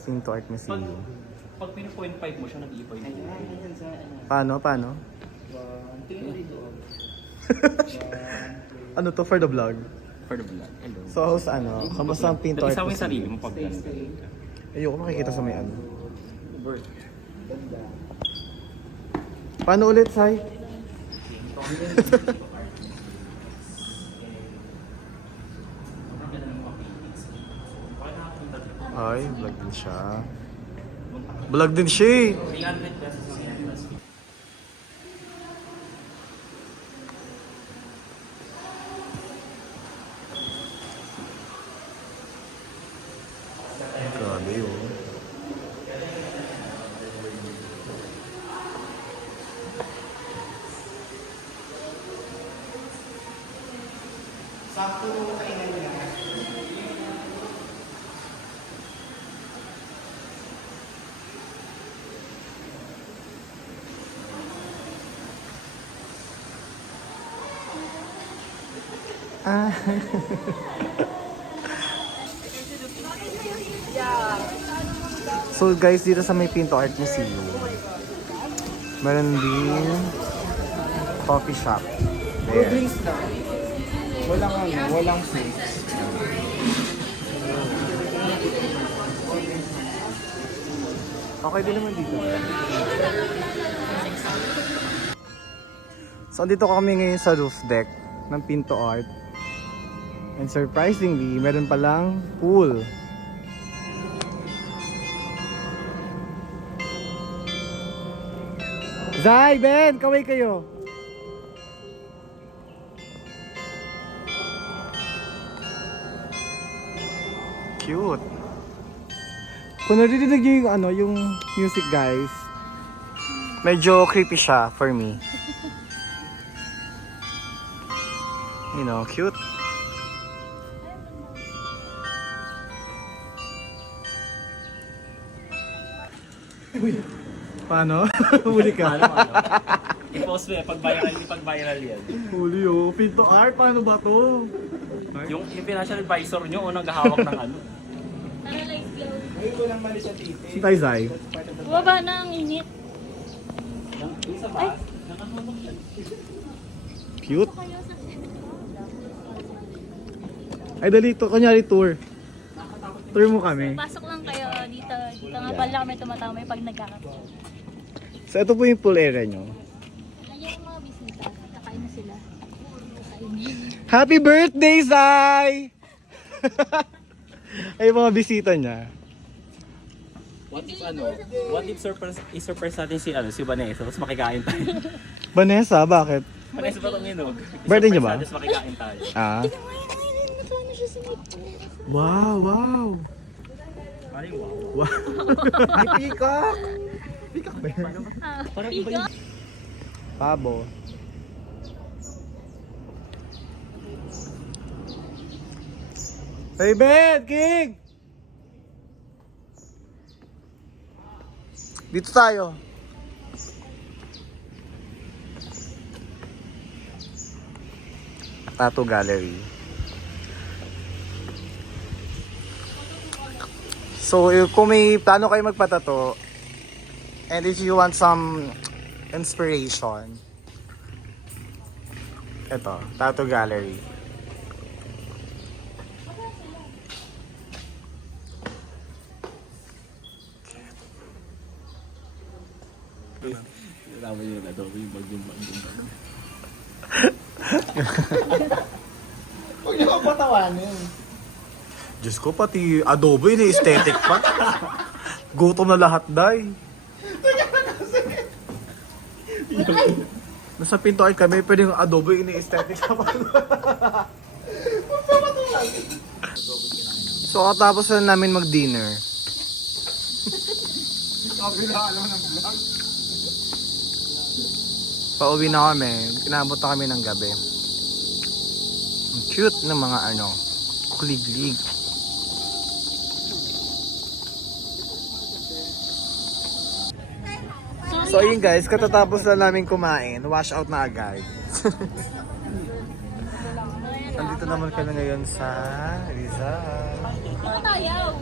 Pinto Art Museum. Pag pin-point 5 mo siya, nag-i-point. Paano? Ano to for the vlog? For the vlog. Hello. So, ano? Kamusta ang Pinto Art Isa mo yung sarili Museum? mo pag ganun. Ayoko makikita sa may ano. Bird. Paano ulit, Sai? Ay, vlog din siya. Vlog din siya eh. 300 pesos ang entrance fee. Grabe oh. Sakto kainan niya. Ah. So guys, dito sa may Pinto Art Museum, meron din coffee shop. Cold There. drinks lang. Walang snake. Okay din naman dito. So dito kami ngayon sa roof deck ng Pinto Art. And surprisingly, meron palang pool. Zay, Ben! Kaway kayo! Cute! Kung narinig niyo yung, ano, yung music guys, medyo creepy siya for me. You know, cute. Paano? Huli ka? Ano? I-post mo yan, pag-viral yan. Huli oh. Pinto Art, paano ba to? Yung financial advisor nyo, unang gahawak ng ano. Ay, walang mali sa titi. Si Tay Zay. Bumaba na ang init. Isa ba? Cute. Ay dali to, kunyari tour. Tour mo kami. Pasok lang kayo dito. Dito nga pala kami tumatama pag nagkakape. So ito po yung pool area nyo. Ayan yung mga bisita. Kakain na sila. Kakain. Happy birthday, Zay! Ay yung mga bisita niya. What if i-surprise natin si Vanessa, tapos makikain tayo. Vanessa, bakit? Vanessa ba itong hinog? Birthday niya ba? Tapos makikain tayo. Ah. Natuwa na siya sa ngipin. Wow, wow. Ay, wow. Wow. Ay, peacock. Peacock ba yun? Parang iba yung... Pabo. Hey, Ben! King! Dito tayo. Tattoo Gallery. So, kung may plano kayo magpatato, and if you want some inspiration, ito, Tattoo Gallery. Tama yun, adobo yung bagong. Huwag niyo akong patawanin. Diyos ko, pati adobo yun, aesthetic pa. Gutom na lahat, day. Nasa Pinto Art kami, pwede yung adobo yun, aesthetic pa. So, katapos na namin mag-dinner. Sabi na alam ng vlog. Pauwi na kami, inabot na kami ng gabi. Ang cute ng mga kuliglig. So ayun guys, katatapos na namin kumain, wash out na agad. Nandito naman kami ngayon sa Rizal. Ito tayo.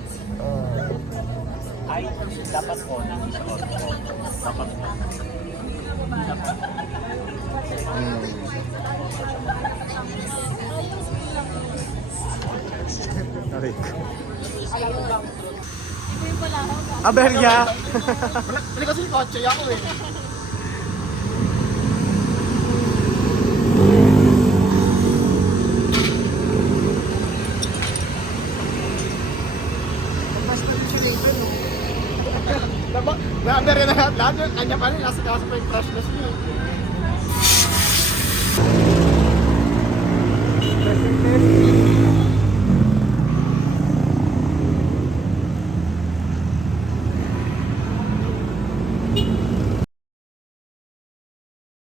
Ay, dapat on. Dapat on. Aray ko. Ito yung pala ako. Aberya! Hindi kasi yung kotse ako eh. Basta din si Raven, no? Na-under na lahat. Lahat yun, kanya pa rin. Nasa kaso pa yung freshness niya.